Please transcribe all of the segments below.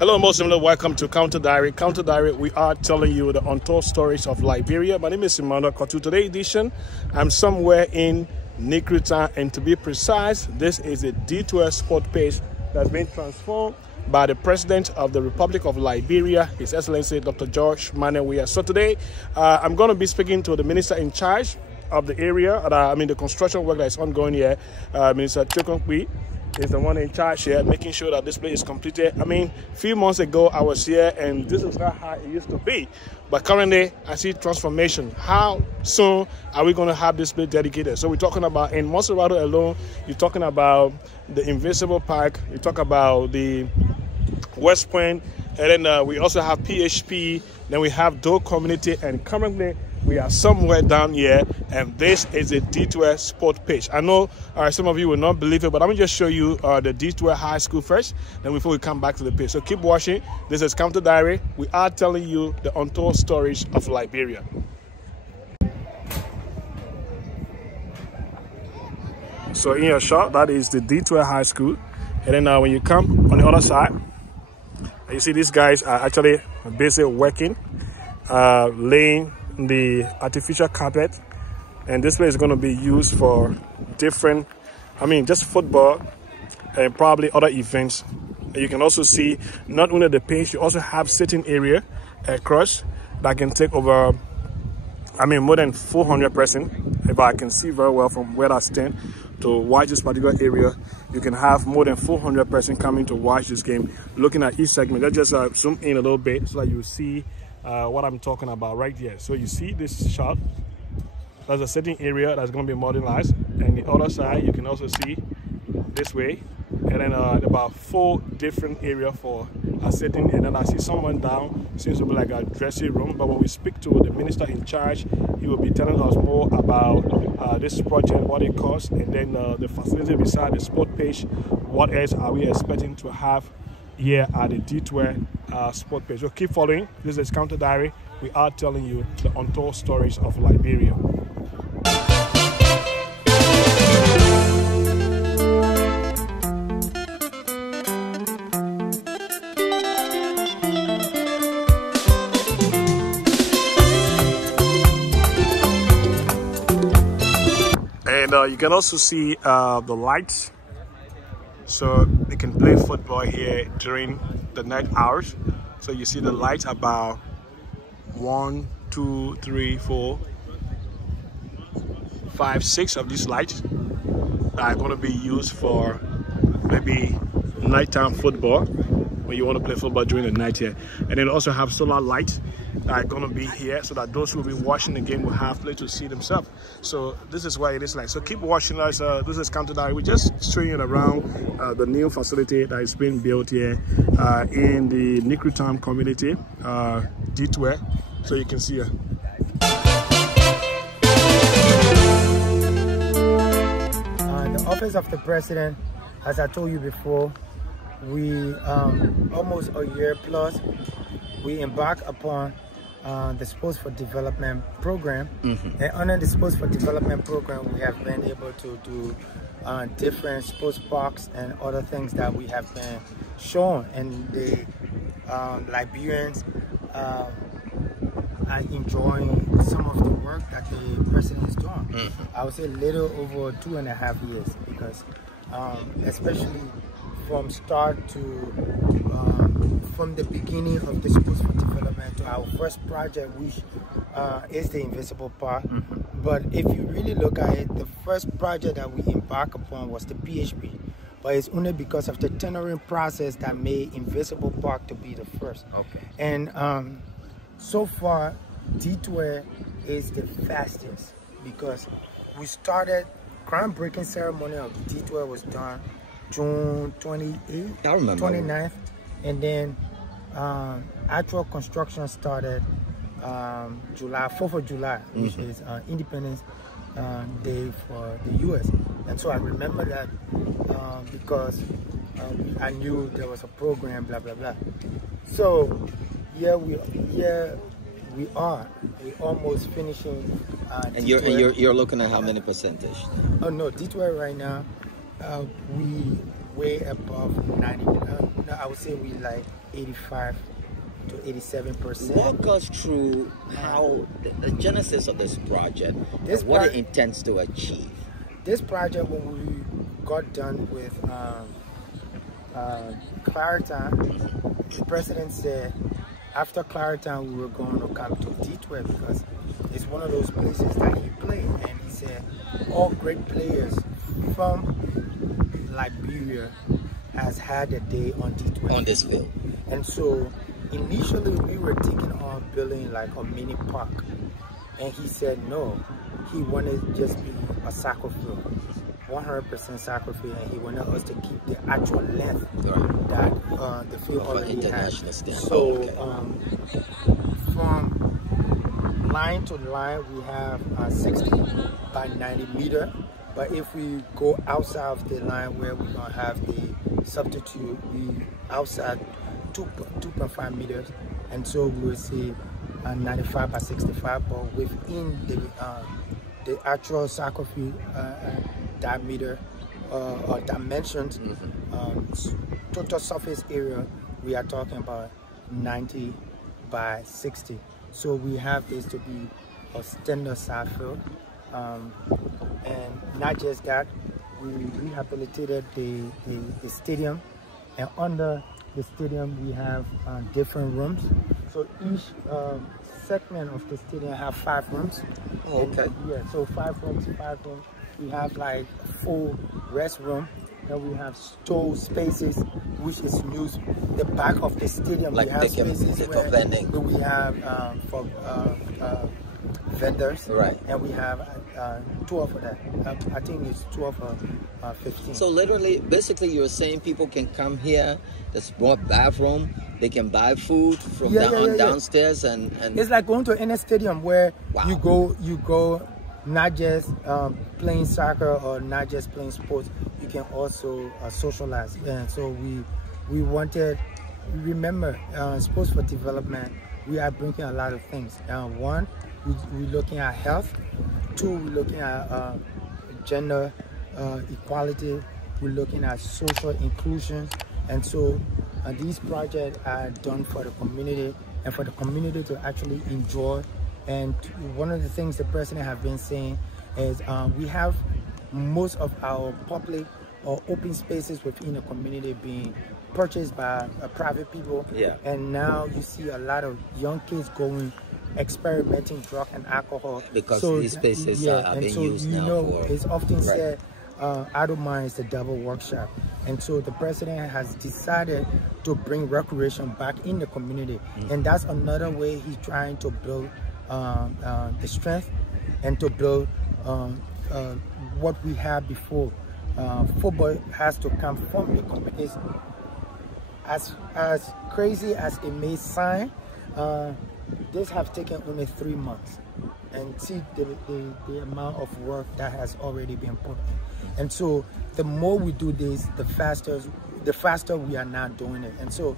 Hello, Muslim. Welcome to Counter Diary. Counter Diary, we are telling you the untold stories of Liberia. My name is Emmanuel Kotu. Today's edition, I'm somewhere in Nikruta, and to be precise, this is a D2S sport page that's been transformed by the President of the Republic of Liberia, His Excellency Dr. George Monrovia. So today, I'm going to be speaking to the Minister in charge of the area, the construction work that is ongoing here, Minister TWE is the one in charge here, making sure that this place is completed. A few months ago I was here and this is not how it used to be, but currently I see transformation. How soon are we going to have this place dedicated? So we're talking about in Monrovia alone, you're talking about the Invincible Park, you talk about the West Point, and then we also have PHP, then we have Doe Community, and currently we are somewhere down here, and this is a D2S sport page. I know some of you will not believe it, but I'm going to just show you the D2S High School first, then before we come back to the page. So keep watching. This is Counter Diary. We are telling you the untold stories of Liberia. So in your shot, that is the D2S High School. And then when you come on the other side, you see these guys are actually busy working, laying the artificial carpet, and this place is going to be used for different, just football and probably other events. And you can also see not only the page, you also have sitting area across that can take over more than 400 persons. If I can see very well from where I stand to watch this particular area, you can have more than 400 persons coming to watch this game, looking at each segment. Let's just zoom in a little bit so that you see what I'm talking about right here. So you see this shot, there's a sitting area that's going to be modernized, and the other side you can also see this way, and then about 4 different areas for a sitting. And then I see someone down, seems to be like a dressing room, but when we speak to the minister in charge, he will be telling us more about this project, what it costs, and then the facility beside the sport page. What else are we expecting to have here at the D2S sport page? So keep following. This is Counter Diary. We are telling you the untold stories of Liberia. And you can also see the lights, so they can play football here during the night hours. So you see the lights, about 1, 2, 3, 4, 5, 6 of these lights are going to be used for maybe nighttime football when you want to play football during the night here. And then also have solar lights that are going to be here so that those who will be watching the game will have place to see themselves. So this is what it is like. So keep watching us. This is Counter Diary. We're just showing you around the new facility that is being built here in the Nikruta community, D2S. So you can see here. The office of the president, as I told you before, we almost a year plus, we embarked upon the Sports for Development program. And under the Sports for Development program, we have been able to do different sports parks and other things that we have been shown, and the Liberians are enjoying some of the work that the president is doing. I would say a little over 2.5 years, because especially from start to from the beginning of the Sports for Development to our first project, which is the Invisible Park. But if you really look at it, the first project that we embarked upon was the PHP. But it's only because of the tendering process that made Invisible Park to be the first. Okay. And so far, TWE is the fastest, because we started, groundbreaking ceremony of the TWE was done June 28th, I remember. 29th, and then actual construction started July 4th of July, which is Independence Day for the US. And so I remember that because I knew there was a program, blah blah blah. So yeah, we are. We're almost finishing. And you're looking at how many percentage? Oh no, TWE right now, we way above 90. No, I would say we like 85 to 87%. Walk us through how the genesis of this project, what it intends to achieve. This project, when we got done with Clariton, the president said after Clariton we were going to come to TWE, because it's one of those places that he played, and he said all great players from Liberia has had a day on TWE. On this field. And so initially we were thinking of building like a mini park, and he said no, he wanted to just be a soccer field, 100% soccer field, and he wanted us to keep the actual length that the field already has. So from line to line we have 60 by 90 meter, but if we go outside of the line where we're gonna have the substitute, we outside 2.5 meters, and so we will see 95 by 65, but within the actual soccer field diameter or dimensions, total surface area, we are talking about 90 by 60. So we have this to be a standard side field, and not just that, we rehabilitated the stadium, and under the stadium we have different rooms. So each segment of the stadium have 5 rooms. Oh, okay. And, yeah, so 5 rooms. We have like full rest room, and we have store spaces, which is used the back of the stadium. Like we have spaces for vending. we have for vendors, right? And we have 12 of that. I think it's 12 or 15. So literally, basically, you're saying people can come here. There's more bathroom. They can buy food from downstairs, and it's like going to any stadium where you go. Not just playing soccer or not just playing sports, you can also socialize. And so we wanted, remember, Sports for Development, we are bringing a lot of things. One, we're looking at health. 2, we're looking at gender equality. We're looking at social inclusion. And so these projects are done for the community, and for the community to actually enjoy. And one of the things the president has been saying is we have most of our public or open spaces within the community being purchased by private people. Yeah. And now you see a lot of young kids going experimenting drug and alcohol. Because these spaces are being used now for... It's often said idle mind is the devil workshop. And so the president has decided to bring recreation back in the community. And that's another way he's trying to build the strength and to build what we had before. Football has to come from the community. As crazy as it may sound, this have taken only 3 months, and see the amount of work that has already been put in. And so the more we do this, the faster we are now doing it. And so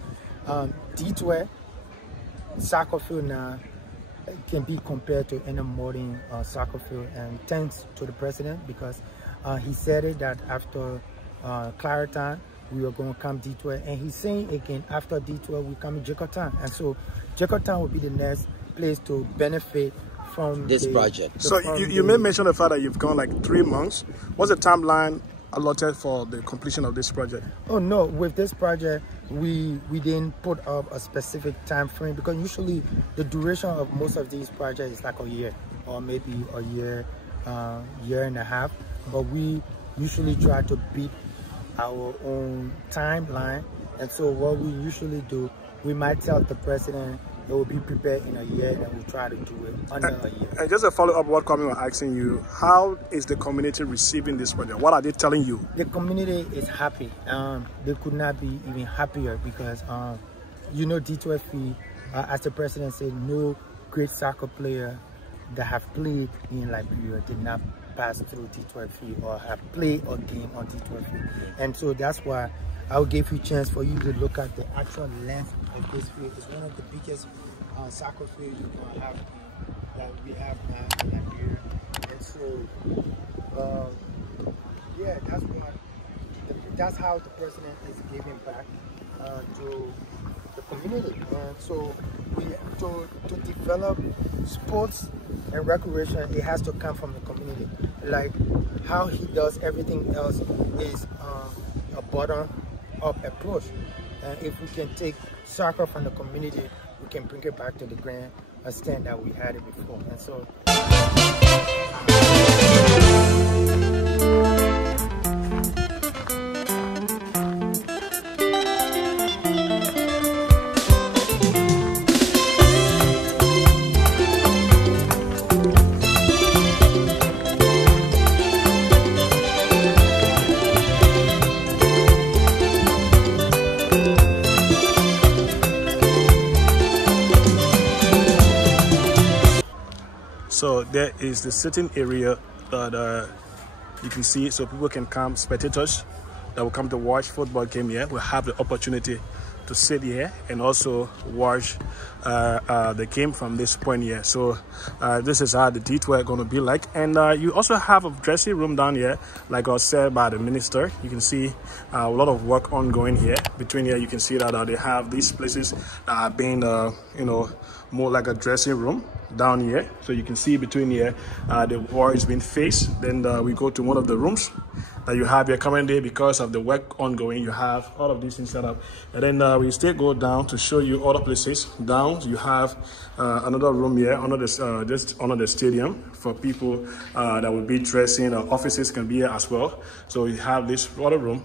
TWE soccer field now can be compared to any modern soccer field, and thanks to the president, because he said it that after Clariton we were going to come TWE, and he's saying again after TWE we come Jakarta, and so Jakarta will be the next place to benefit from this project. So you may mention the fact that you've gone like 3 months. What's the timeline allotted for the completion of this project? Oh no, with this project we didn't put up a specific time frame, because usually the duration of most of these projects is like a year or maybe a year and a half, but we usually try to beat our own timeline. And so what we usually do, we might tell the president it will be prepared in a year, and we'll try to do it under a year. And just a follow-up what Kwame was asking you, how is the community receiving this project? What are they telling you? The community is happy. They could not be even happier, because you know, D2FE, as the president said, no great soccer player that have played in Liberia did not pass through T2FE or have played a game on T2FE. And so that's why I'll give you a chance for you to look at the actual length of this field. It's one of the biggest soccer fields you're going to have that we have now in Liberia. And so, yeah, that's how the president is giving back to the community. And so to develop sports and recreation, it has to come from the community. Like how he does everything else is a bottom-up approach. And if we can take soccer from the community, we can bring it back to the grand extent that we had it before. And so So there is the sitting area that you can see, so people can come, spectators that will come to watch football game here will have the opportunity to sit here and also watch the game from this point here. So this is how the D2 are going to be like. And you also have a dressing room down here, like I was said by the minister. You can see a lot of work ongoing here. Between here, you can see that they have these places that are being, you know, more like a dressing room down here. So you can see between here, the wall is being faced. Then we go to one of the rooms that you have here currently because of the work ongoing. You have all of these things set up. And then we still go down to show you other places. Down, you have another room here under the, just under the stadium for people that will be dressing. Offices can be here as well. So you have this other room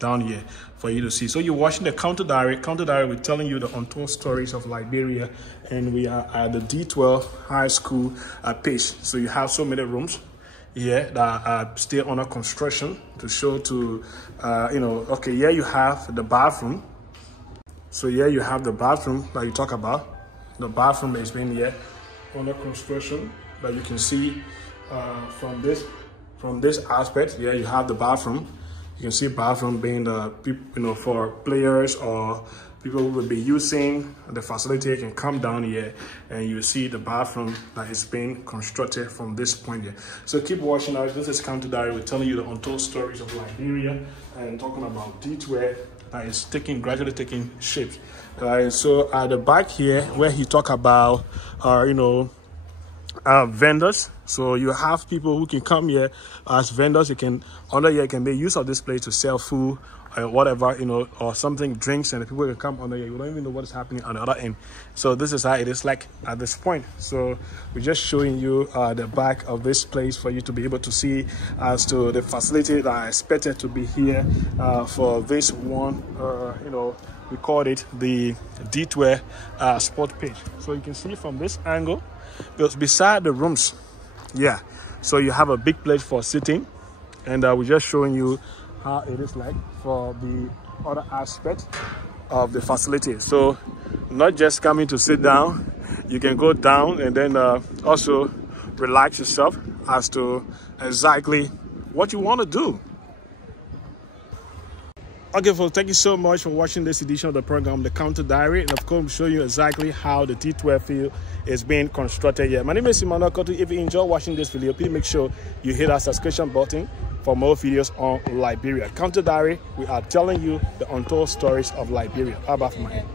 down here for you to see. So you're watching the Counter Diary. Counter Diary, we're telling you the untold stories of Liberia, and we are at the D12 High School page. So you have so many rooms here that are still under construction to show to, you know, okay, here you have the bathroom. So here you have the bathroom that you talk about. The bathroom is being here under construction, that you can see from this aspect. Here you have the bathroom. You can see bathroom being the, you know, for players or people who will be using the facility. You can come down here and you see the bathroom that is being constructed from this point here. So keep watching us. This is Counter Diary. We're telling you the untold stories of Liberia and talking about D2 that is gradually taking shape. So at the back here, where he talk about, you know, vendors. So you have people who can come here as vendors. You can under here can make use of this place to sell food or whatever, you know, or something, drinks, and the people can come under here. You don't even know what is happening on the other end. So this is how it is like at this point. So we're just showing you the back of this place for you to be able to see as to the facility that are expected to be here for this one, you know, we called it the D2 sport page. So you can see from this angle, because beside the rooms, yeah, so you have a big place for sitting, and we're just showing you how it is like for the other aspect of the facility. So not just coming to sit down, you can go down and then also relax yourself as to exactly what you want to do. Okay, folks, thank you so much for watching this edition of the program, The Counter Diary. And of course, I'm showing you exactly how the D12 field is being constructed here. My name is Emmanuel Kotu. If you enjoy watching this video, please make sure you hit that subscription button for more videos on Liberia. Counter Diary, we are telling you the untold stories of Liberia. How about my hand?